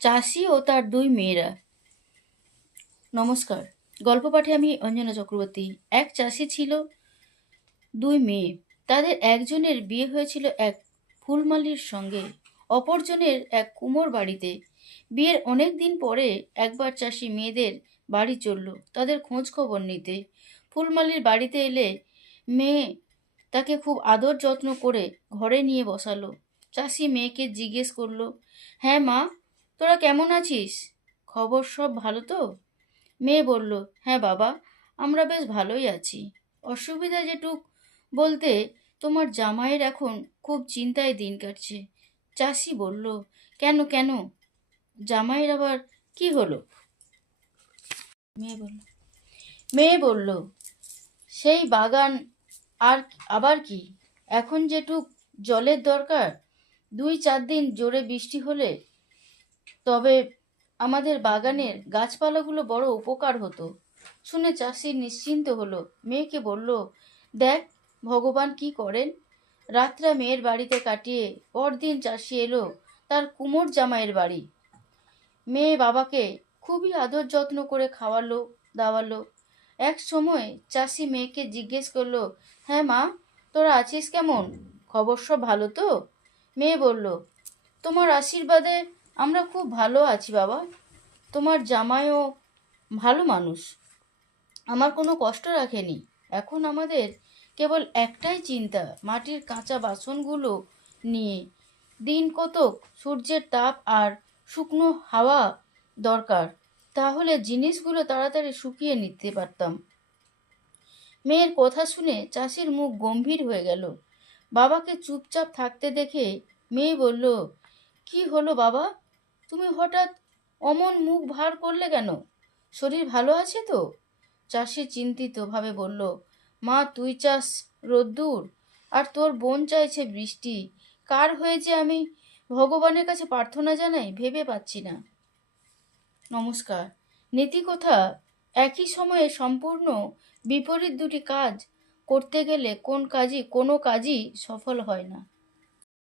চাষি ও তার দুই মেয়েরা। নমস্কার। গল্প পাঠে আমি অঞ্জনা চক্রবর্তী। এক চাষি ছিল, দুই মেয়ে। তাদের একজনের বিয়ে হয়েছিল এক ফুলমালির সঙ্গে, অপরজনের এক কুমোর বাড়িতে। বিয়ের অনেক দিন পরে একবার চাষি মেয়েদের বাড়ি চলল তাদের খোঁজ খবর নিতে। ফুলমালির বাড়িতে এলে মেয়ে তাকে খুব আদর যত্ন করে ঘরে নিয়ে বসালো। চাষি মেয়েকে জিজ্ঞেস করলো, হ্যাঁ মা, তোরা কেমন আছিস? খবর সব ভালো তো? মেয়ে বলল, হ্যাঁ বাবা, আমরা বেশ ভালোই আছি। অসুবিধা যেটুক বলতে, তোমার জামাইয়ের এখন খুব চিন্তায় দিন কাটছে। চাষি বলল, কেন কেন, জামাইয়ের আবার কি হলো? মেয়ে বলল, সেই বাগান, আর আবার কি, এখন যেটুক জলের দরকার, 2-4 দিন জোরে বৃষ্টি হলে তবে আমাদের বাগানের গাছপালাগুলো বড় উপকার হতো। শুনে চাষি নিশ্চিন্ত হলো। মেয়েকে বলল, দেখ ভগবান কি করেন। রাতটা মেয়ের বাড়িতে কাটিয়ে পরদিন চাষি এলো তার কুমোর জামাইয়ের বাড়ি। মেয়ে বাবাকে খুবই আদর যত্ন করে খাওয়ালো দাওয়ালো। এক সময় চাষি মেয়েকে জিজ্ঞেস করলো, হ্যাঁ মা, তোরা আছিস কেমন? খবর সব ভালো তো? মেয়ে বলল, তোমার আশীর্বাদে আমরা খুব ভালো আছি বাবা। তোমার জামাইও ভালো মানুষ, আমার কোনো কষ্ট রাখেনি। এখন আমাদের কেবল একটাই চিন্তা, মাটির কাঁচা বাসনগুলো নিয়ে। দিন কতক সূর্যের তাপ আর শুকনো হাওয়া দরকার, তাহলে জিনিসগুলো তাড়াতাড়ি শুকিয়ে নিতে পারতাম। মেয়ের কথা শুনে চাষির মুখ গম্ভীর হয়ে গেল। বাবাকে চুপচাপ থাকতে দেখে মেয়ে বলল, কি হলো বাবা, তুমি হঠাৎ অমন মুখ ভার করলে কেন? শরীর ভালো আছে তো? চাষি চিন্তিত ভাবে বলল, মা, তুই চাস রোদ্দুর, আর তোর বোন চাইছে বৃষ্টি। কার হয়েছে আমি ভগবানের কাছে প্রার্থনা জানাই ভেবে পাচ্ছি না। নমস্কার। নীতিকথা, একই সময়ে সম্পূর্ণ বিপরীত দুটি কাজ করতে গেলে কোনো কাজই সফল হয় না।